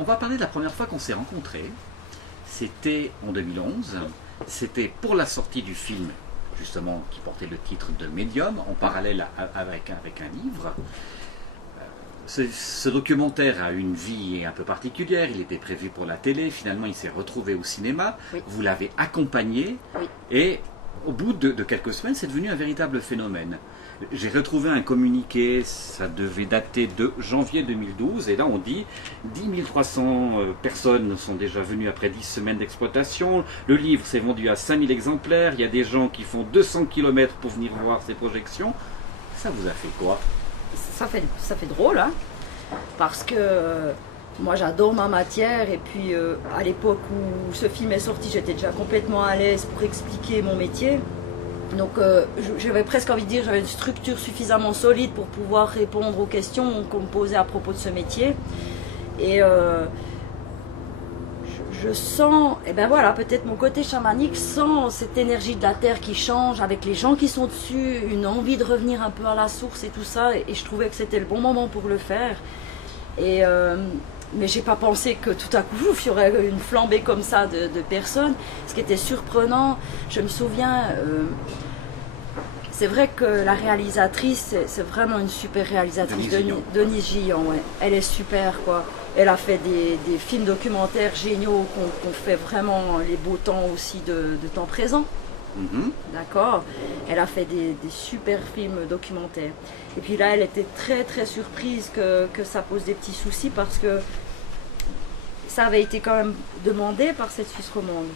On va parler de la première fois qu'on s'est rencontrés. C'était en 2011. C'était pour la sortie du film, justement, qui portait le titre de Medium, en parallèle avec un livre. Ce documentaire a une vie un peu particulière. Il était prévu pour la télé. Finalement, il s'est retrouvé au cinéma. Oui. Vous l'avez accompagné. Oui. Et au bout de quelques semaines, c'est devenu un véritable phénomène. J'ai retrouvé un communiqué, ça devait dater de janvier 2012, et là on dit 10 300 personnes sont déjà venues après 10 semaines d'exploitation, le livre s'est vendu à 5000 exemplaires, il y a des gens qui font 200 km pour venir voir ces projections. Ça vous a fait quoi? Ça fait drôle, hein, parce que moi j'adore ma matière, et puis à l'époque où ce film est sorti, j'étais déjà complètement à l'aise pour expliquer mon métier. Donc j'avais presque envie de dire, j'avais une structure suffisamment solide pour pouvoir répondre aux questions qu'on me posait à propos de ce métier. Et je sens, et ben voilà, peut-être mon côté chamanique sent cette énergie de la terre qui change avec les gens qui sont dessus, une envie de revenir un peu à la source et tout ça. Et je trouvais que c'était le bon moment pour le faire. Et mais j'ai pas pensé que tout à coup, il y aurait une flambée comme ça de personnes. Ce qui était surprenant, je me souviens, c'est vrai que la réalisatrice, c'est vraiment une super réalisatrice, Denise Gillian, ouais. Elle est super, quoi. Elle a fait des films documentaires géniaux qu'on fait vraiment les beaux temps aussi de temps présent. D'accord. Elle a fait des super films documentaires. Et puis là, elle était très très surprise que ça pose des petits soucis, parce que ça avait été quand même demandé par cette Suisse romande.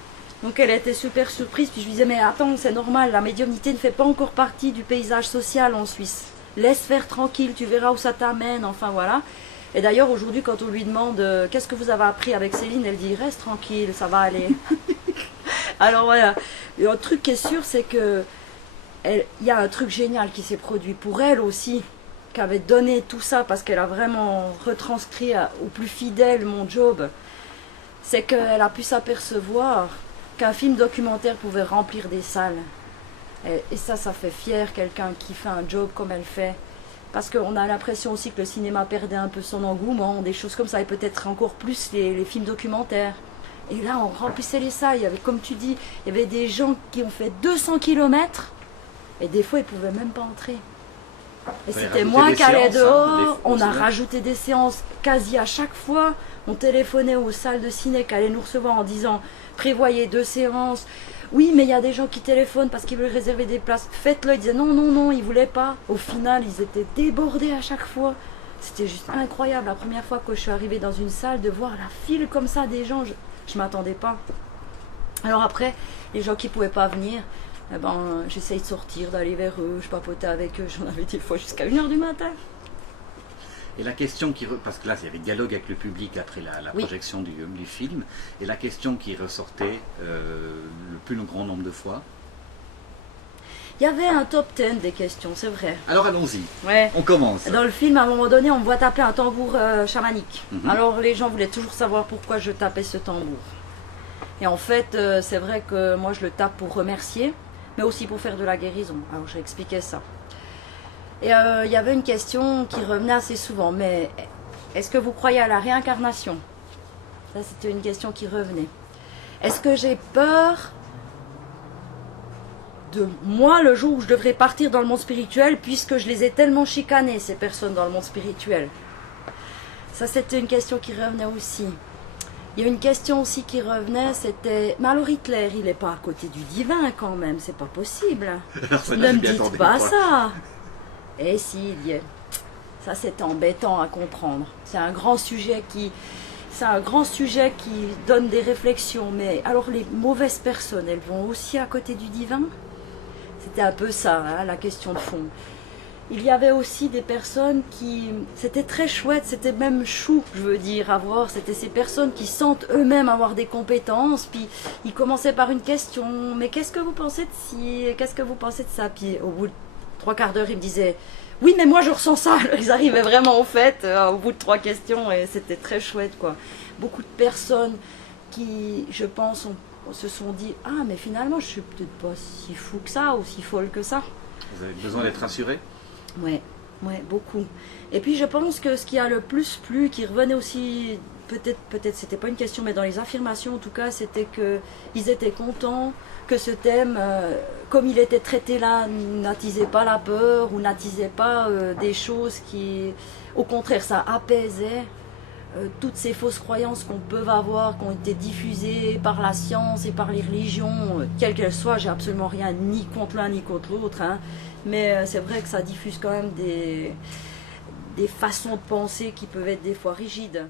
Donc elle était super surprise. Puis je lui disais, mais attends, c'est normal, la médiumnité ne fait pas encore partie du paysage social en Suisse. Laisse faire tranquille, tu verras où ça t'amène, enfin voilà. Et d'ailleurs aujourd'hui, quand on lui demande qu'est-ce que vous avez appris avec Céline, elle dit reste tranquille, ça va aller. Alors voilà, et un truc qui est sûr, c'est que il y a un truc génial qui s'est produit pour elle aussi, qui avait donné tout ça, parce qu'elle a vraiment retranscrit au plus fidèle mon job. C'est qu'elle a pu s'apercevoir qu'un film documentaire pouvait remplir des salles. Et ça fait fier quelqu'un qui fait un job comme elle fait. Parce qu'on a l'impression aussi que le cinéma perdait un peu son engouement, des choses comme ça, et peut-être encore plus les films documentaires. Et là, on remplissait les salles. Il y avait, comme tu dis, il y avait des gens qui ont fait 200 km, et des fois, ils ne pouvaient même pas entrer. Et c'était moi qui allais dehors. On a rajouté des séances quasi à chaque fois. On téléphonait aux salles de ciné qui allaient nous recevoir en disant prévoyez 2 séances. Oui, mais il y a des gens qui téléphonent parce qu'ils veulent réserver des places. Faites-le. Ils disaient non, non, non, ils ne voulaient pas. Au final, ils étaient débordés à chaque fois. C'était juste incroyable. La première fois que je suis arrivée dans une salle, de voir la file comme ça des gens, je ne m'attendais pas. Alors après, les gens qui ne pouvaient pas venir, eh ben, j'essaye de sortir, d'aller vers eux, je papotais avec eux. J'en avais des fois jusqu'à 1h du matin. Et la question parce que là, il y avait dialogue avec le public après la Oui. projection du film, et la question qui ressortait le plus grand nombre de fois. Il y avait un top 10 des questions, c'est vrai. Alors allons-y, Ouais. on commence. Dans le film, à un moment donné, on me voit taper un tambour chamanique. Alors les gens voulaient toujours savoir pourquoi je tapais ce tambour. Et en fait, c'est vrai que moi je le tape pour remercier, mais aussi pour faire de la guérison. Alors j'ai expliqué ça. Et il y avait une question qui revenait assez souvent, mais est-ce que vous croyez à la réincarnation? Ça, c'était une question qui revenait. Est-ce que j'ai peur de moi le jour où je devrais partir dans le monde spirituel, puisque je les ai tellement chicanées, ces personnes dans le monde spirituel? Ça, c'était une question qui revenait aussi. Il y a une question aussi qui revenait, c'était mais alors Hitler, il n'est pas à côté du divin quand même, c'est pas possible. Ne me dites pas ça. Et si, il y est. Ça, c'est embêtant à comprendre. C'est un grand sujet qui donne des réflexions. Mais alors, les mauvaises personnes, elles vont aussi à côté du divin? C'était un peu ça, hein, la question de fond. Il y avait aussi des personnes qui... C'était très chouette, c'était même chou, je veux dire, à voir. C'était ces personnes qui sentent eux-mêmes avoir des compétences. Puis, ils commençaient par une question. Mais qu'est-ce que vous pensez de ci? Qu'est-ce que vous pensez de ça? Puis, au bout de 3/4 d'heure, ils me disaient oui, mais moi je ressens ça. Ils arrivaient vraiment au fait au bout de 3 questions, et c'était très chouette, quoi. Beaucoup de personnes qui, je pense, se sont dit ah, mais finalement je suis peut-être pas si fou que ça ou si folle que ça. Vous avez besoin d'être rassuré? Ouais, beaucoup. Et puis je pense que ce qui a le plus plu, qui revenait aussi peut-être c'était pas une question, mais dans les affirmations en tout cas, c'était qu'ils étaient contents que ce thème, comme il était traité là, n'attisait pas la peur ou n'attisait pas des choses qui, au contraire, ça apaisait toutes ces fausses croyances qu'on peut avoir, qui ont été diffusées par la science et par les religions, quelles qu'elles soient. J'ai absolument rien ni contre l'un ni contre l'autre, hein, mais c'est vrai que ça diffuse quand même des façons de penser qui peuvent être des fois rigides.